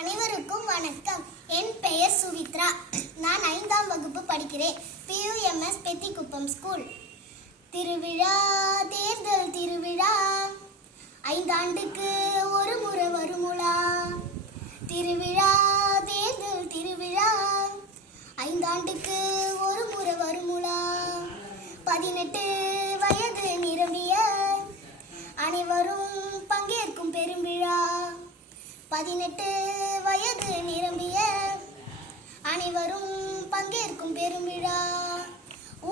அனைவருக்கும் வணக்கம். என் பெயர் சுவித்ரா. நான் 5ஆம் வகுப்பு படிக்கிறேன். PUMS Pethikuppam school. திருவிழா தேர்தல் திருவிழா, 5 ஆண்டுக்கு ஒரு முறை வருமுலா. திருவிழா தேர்தல் திருவிழா, 5 ஆண்டுக்கு ஒரு முறை வருமுலா. 18 வயது நிரம்பிய அனைவரும் பங்கேற்கும் பெரும்பிழா. 18 வயது நிரம்பிய அனைவரும் பங்கேற்கும் பெருமிழா.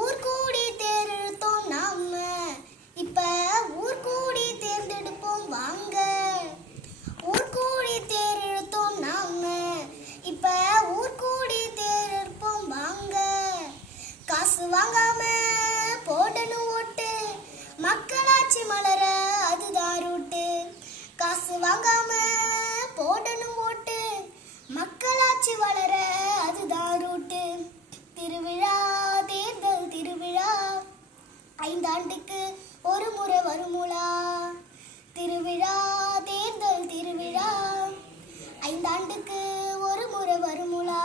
ஊர் கூடி தேர்ந்தெடுத்தோம் நாம, இப்ப ஊர் கூடி தேர்ந்தெடுப்போம் வாங்க. ஊர் கூடி தேர்ந்தெடுத்தோம் நாம, இப்ப ஊர் கூடி தேர்ந்தெடுப்போம் வாங்க. காசு வாங்காம போடணும் ஓட்டு, மக்களாட்சி மலர அதுதான் ரூட்டு. காசு வாங்காம போடணும் ஓட்டு, மக்களாட்சி வளர அதுதான் ரூட்டு. திருவிழா தேர்தல் திருவிழா, 5 ஆண்டுக்கு ஒரு முறை வருமுலா. திருவிழா தேர்தல் திருவிழா, 5 ஆண்டுக்கு ஒரு முறை வருமுலா.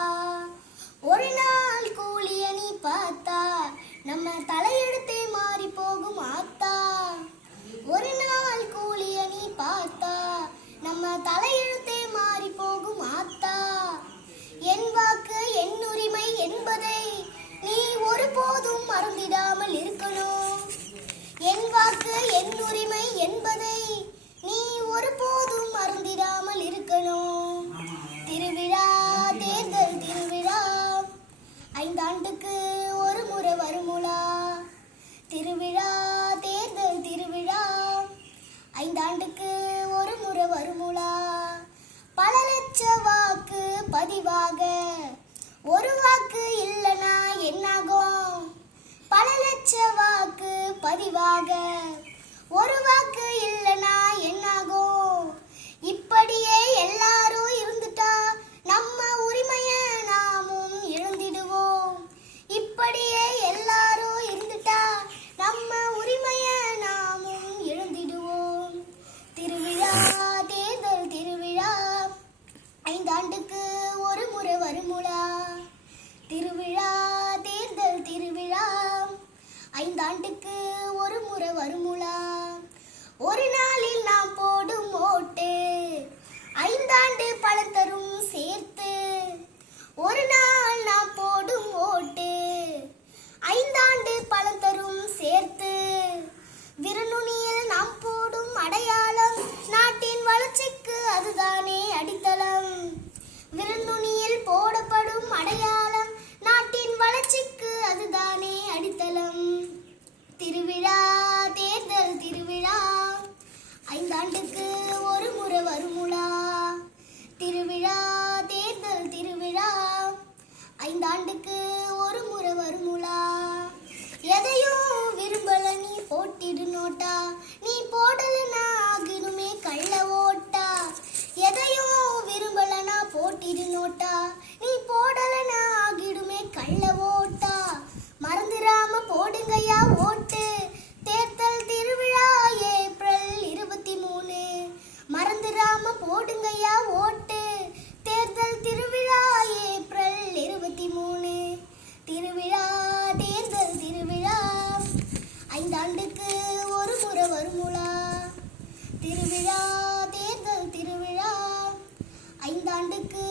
ஒரு நாள் கூலிய நீ பார்த்தா நம்ம தலையெழுத்தே மாறி போகும் ஆத்தா. ஒரு நாள் கூலிய நீ பார்த்தா நம்ம தலையெழுத்தே மாறி போகும் ஆத்தா. என் வாக்கு என் உரிமை என்பதை நீ ஒருபோதும் மறந்திடாமல் இருக்கணும். என் வாக்கு என் உரிமை என்பதை நீ ஒருபோதும் மறந்திடாமல் இருக்கணும். திருவிழா தேர்தல் திருவிழா, 5 ஆண்டுக்கு ஒரு முறை வருமுலா. திருவிழா தேர்தல் திருவிழா, 5 ஆண்டுக்கு ஒரு முறை வருமுலா. பல லட்ச வாக்கு பதிவாக ஒரு வாக்கு இல்லனா என்னாகும்? பல லட்ச வாக்கு பதிவாக ஒரு வாக்கு இல்லனா என்னாகும்? இப்படியே எல்லாரும் இருந்துட்டா நம்ம உரிமைய நாமும் இழந்திடுவோம். இப்படியே எல்லாரும் இருந்துட்டா நம்ம உரிமைய நாமும் இழந்திடுவோம். திருவிழா தேர்தல் திருவிழா, 5 ஆண்டுக்கு ஒரு முறை வருமுலா. திருவிழா தேர்தல் திருவிழா, 5 ஆண்டுக்கு ஒரு முறை வருமுலா. ஒரு நாளில் நாம் போடும் ஓட்டு 5 ஆண்டு பலன் தரும் சேர்த்து. ஒரு நாள் நாம் போடும் ஓட்டு 5 ஆண்டு பலன் தரும் சேர்த்து. விரநுனியில் நாம் போடும் அடையாளம் நாட்டின் வளர்ச்சிக்கு அதுதானே அடித்தளம். விரநுனியில் போடப்படும் அடையாளம் நாட்டின் வளர்ச்சிக்கு அதுதானே அடித்தளம். திருவிழா தேர்தல் திருவிழா, 5 ஆண்டுக்கு ஒரு முறை வருமுலா. திருவிழா தேர்தல் திருவிழா, 5 ஆண்டுக்கு ஒரு முறை வருமுலா. எதையும் விரும்பல நீ போட்டிடு நோட்டா, நீ போடலனா ஆகிடுமே கள்ள ஓட்டா. எதையும் விரும்பலனா போட்டிடு நோட்டா, நீ போடலனா ஆகிடுமே கள்ள ஓட்டா. மறந்துடாம போடுங்கய்யா ஓட்டு, தேர்தல் திருவிழா ஏப்ரல் 23. மறந்துடாம போடுங்கய்யா ஓட்டு, தேர்தல் திருவிழா ஏப்ரல் 23. திருவிழா தேர்தல் திருவிழா, 5 ஆண்டுக்கு ஒரு முறை வருமுலா. திருவிழா தேர்தல் திருவிழா, 5 ஆண்டுக்கு